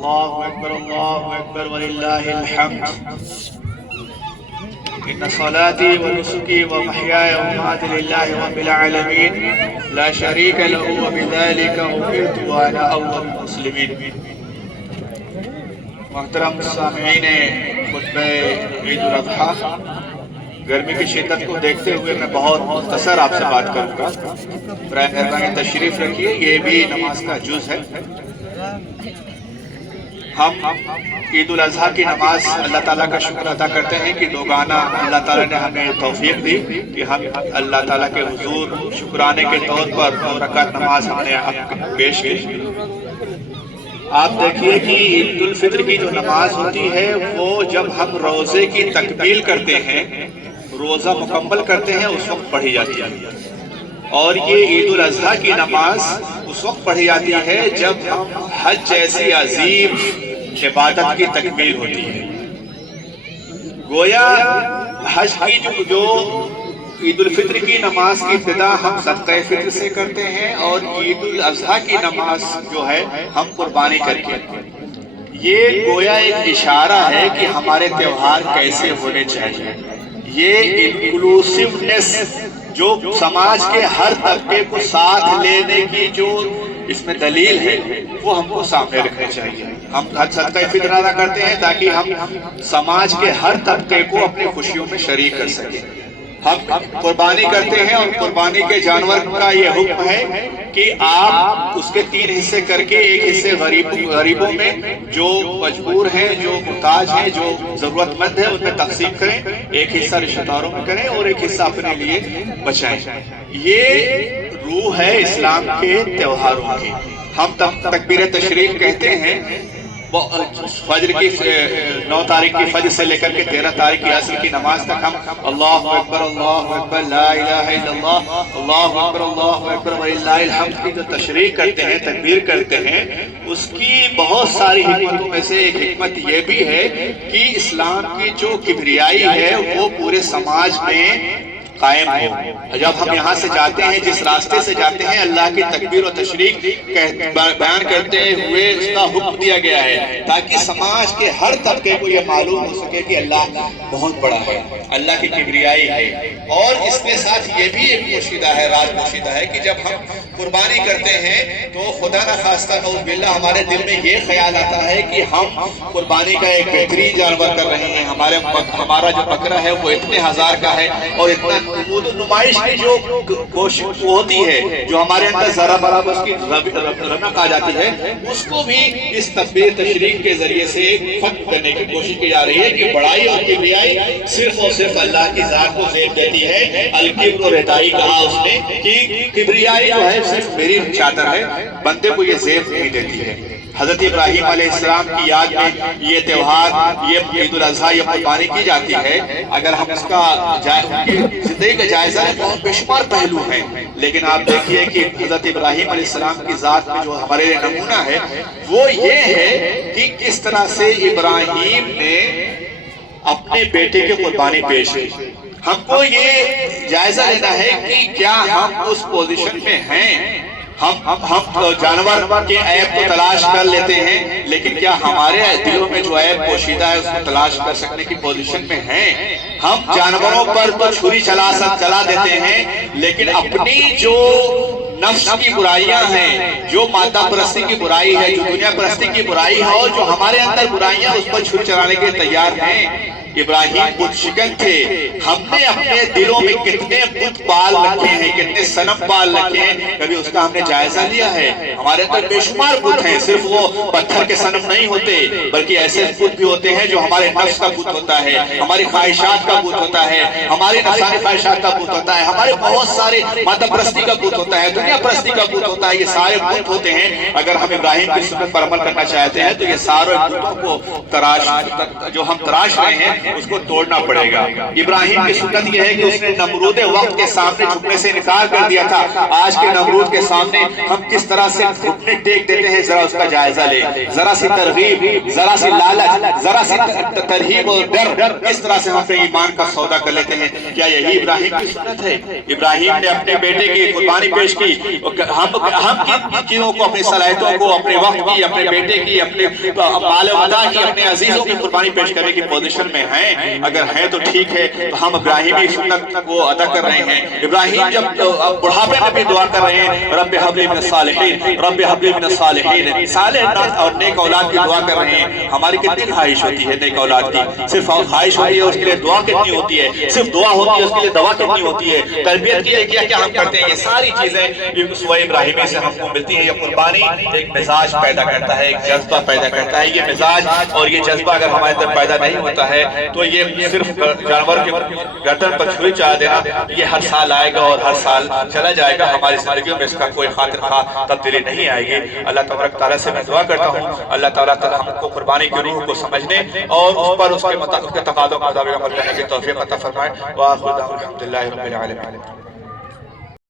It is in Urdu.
اللہ اکبر وللہ الحمد ان صلاتي ونسكي ومحياي ومماتي لله رب العالمين لا شريك له وبذلك امرت وانا اول المسلمين. محترم سامعین خطبہ عید الاضحیٰ، گرمی کی شدت کو دیکھتے ہوئے میں بہت مختصر آپ سے بات کروں گا. برائے مہربانی تشریف رکھیے، یہ بھی نماز کا جز ہے. ہم عید الاضحیٰ کی نماز اللہ تعالیٰ کا شکر ادا کرتے ہیں کہ دوگانہ اللہ تعالیٰ نے ہمیں توفیق دی کہ ہم اللہ تعالیٰ کے حضور شکرانے کے طور پر 2 رکعت نماز ہم نے پیش کی. آپ دیکھیے کہ عید الفطر کی جو نماز ہوتی ہے وہ جب ہم روزے کی تکمیل کرتے ہیں، روزہ مکمل کرتے ہیں، اس وقت پڑھی جاتی ہے. اور یہ عید الاضحیٰ کی نماز اس وقت پڑھی جاتی ہے جب ہم حج جیسی عظیم عبادت کی تکمیل ہوتی ہے. گویا حج کی جو عید الفطر کی نماز کی ابتدا ہم صدقہ فطر سے کرتے ہیں، اور عید الاضحیٰ کی نماز جو ہے ہم قربانی کر کے. یہ گویا ایک اشارہ ہے کہ ہمارے تہوار کیسے ہونے چاہیے. یہ انکلوسیونیس جو سماج کے ہر طبقے کو ساتھ لینے کی جو اس میں دلیل ہے وہ ہم کو سامنے رکھنے چاہیے. ہم صدقہ فطر ادا کرتے ہیں تاکہ ہم سماج کے ہر طبقے کو اپنی خوشیوں میں شریک کر سکیں. ہم قربانی کرتے ہیں اور قربانی کے جانور کا یہ حکم ہے کہ آپ اس کے 3 حصے کر کے ایک حصے غریبوں میں جو مجبور ہیں، جو محتاج ہیں، جو ضرورت مند ہے ان میں تقسیم کریں، ایک حصہ رشتہ داروں میں کریں اور ایک حصہ اپنے لیے بچائیں. یہ روح ہے اسلام کے تہواروں کی. ہم تکبیر تشریق کہتے ہیں فجر کی 9 تاریخ کی فجر سے لے کر کے 13 تاریخ کی عصر کی نماز تک ہم اللہ اکبر لا الہ الا اللہ اکبر وللہ الحمد کی جو تشریق کرتے ہیں، تکبیر کرتے ہیں، اس کی بہت ساری حکمتوں میں سے ایک حکمت یہ بھی ہے کہ اسلام کی جو کبریائی ہے وہ پورے سماج میں قائم ہو. جب ہم یہاں سے جاتے ہیں، جس راستے سے جاتے ہیں، اللہ کی تکبیر و تشریق بیان کرتے ہوئے اس کا حکم دیا گیا ہے تاکہ سماج کے ہر طبقے کو یہ معلوم ہو سکے کہ اللہ بہت بڑا ہے، اللہ کی کبریائی ہے. اور اس کے ساتھ یہ بھی ایک پوشیدہ ہے، راز پوشیدہ ہے کہ جب ہم قربانی کرتے ہیں تو خدا نہ خواستہ نعوذ باللہ ہمارے دل میں یہ خیال آتا ہے کہ ہم قربانی کا ایک بہترین جانور کر رہے ہیں. ہمارا جو بکرا ہے وہ اتنے ہزار کا ہے، اور اتنا نمائش کی جو کوشش ہوتی ہے، جو ہمارے اندر ذرا برابر اس کی رونق آ جاتی ہے، اس کو بھی اس تکبیر تشریق کے ذریعے سے ختم کرنے کی کوشش کی جا رہی ہے کہ بڑائی اور کبریائی صرف اور صرف اللہ کی ذات کو زیب دیتی ہے. الکبر و ردائی کہا اس نے کہ کبریائی جو ہے صرف میری چادر ہے، بندے کو یہ زیب نہیں دیتی ہے. حضرت ابراہیم علیہ السلام کی یاد میں یہ تہوار، یہ عید الاضحیٰ، یہ قربانی کی جاتی ہے. اگر ہم اس کا زندگی کا جائزہ ہے تو بے شمار پہلو ہیں، لیکن آپ دیکھیے کہ حضرت ابراہیم علیہ السلام کی ذات میں جو ہمارے لیے نمونہ ہے وہ یہ ہے کہ کس طرح سے ابراہیم نے اپنے بیٹے کی قربانی پیش کی. ہم کو یہ جائزہ لینا ہے کہ کیا ہم اس پوزیشن میں ہیں. ہم جانور کے عیب کو تلاش کر لیتے ہیں، لیکن کیا ہمارے دلوں میں جو عیب پوشیدہ ہے اس کو تلاش کر سکنے کی پوزیشن میں ہیں؟ ہم جانوروں پر تو چھری چلا دیتے ہیں، لیکن اپنی جو نفس کی برائیاں ہیں، جو مادہ پرستی کی برائی ہے، جو دنیا پرستی کی برائی ہے، اور جو ہمارے اندر برائیاں اس پر چھری چلانے کے تیار ہیں. ابراہیم بت شکن تھے. ہم نے اپنے دلوں میں کتنے بت پال رکھے ہیں، کتنے صنم پال رکھے ہیں، کبھی اس کا ہم نے جائزہ لیا ہے؟ ہمارے اندر بے شمار بت ہیں. صرف وہ پتھر کے صنم نہیں ہوتے، بلکہ ایسے بت بھی ہوتے ہیں جو ہمارے نفس کا بت ہوتا ہے، ہماری خواہشات کا بت ہوتا ہے، ہماری نفسانی خواہشات کا بت ہوتا ہے، ہمارے بہت سارے مادہ پرستی کا بت ہوتا ہے، دنیا پرستی کا بت ہوتا ہے. یہ سارے بت ہوتے ہیں. اگر ہم ابراہیم کی سنت پر عمل کرنا چاہتے ہیں تو یہ سارے بتوں کو جو ہم تراش رہے ہیں اس کو توڑنا پڑے گا. ابراہیم کی سنت یہ ہے کہ اس نے نمرود وقت کے سامنے جھکنے سے انکار کر دیا تھا. آج کے نمرود کے سامنے ہم کس طرح سے گھٹنے ٹیک دیتے ہیں، ذرا اس کا جائزہ لیں. ذرا سی ترغیب، ذرا سی لالچ، ذرا سی ترہیب اور ڈر، کس طرح سے ہم اپنے ایمان کا سودا کر لیتے ہیں. کیا یہی ابراہیم کی سنت ہے؟ ابراہیم نے اپنے بیٹے کی قربانی پیش کی ہم کن چیزوں کو، اپنی صلاحیتوں کو، اپنے وقت کی، اپنے بیٹے کی، اپنے مال و متا کی، اپنے عزیزوں کی قربانی پیش کرنے کی پوزیشن میں ہیں؟ اگر ہیں تو ٹھیک ہے، تو ہم ابراہیمی سنت کو ادا کر رہے ہیں۔ ابراہیم جب بڑھاپے میں بھی دعا کر رہے ہیں، رب حب لی من الصالحین، رب حب لی من الصالحین، صالح اور نیک اولاد کی دعا کر رہے ہیں۔ ہماری کتنی خواہش ہوتی ہے نیک اولاد کی؟ صرف خواہش ہوتی ہے، اس کے لیے دعا کتنی ہوتی ہے؟ صرف دعا ہوتی ہے، اس کے لیے دوا کتنی ہوتی ہے؟ تربیت کے لیے کیا کیا ہم کرتے ہیں؟ یہ ساری چیزیں سورہ ابراہیمی سے ہم کو ملتی ہیں۔ یہ قربانی ایک مزاج پیدا کرتا ہے، ایک جذبہ پیدا کرتا ہے۔ یہ مزاج اور یہ جذبہ اگر ہمارے اندر پیدا نہیں ہوتا ہے تو یہ صرف جانور کے گردن پر چھری چلا دینا، یہ ہر سال آئے گا اور ہر سال چلا جائے گا۔ ہماری زندگیوں میں اس کا کوئی خاطر خواہ تبدیلی نہیں آئے گی۔ اللہ تبارک تعالیٰ سے میں دعا کرتا ہوں اللہ تعالیٰ ہم کو قربانی کی روح کو سمجھنے اور اس پر اس کے تقاضوں کے مطابق عمل کرنے کی توفیق عطا فرمائے۔ وآخر دعوانا الحمدللہ رب العالمین۔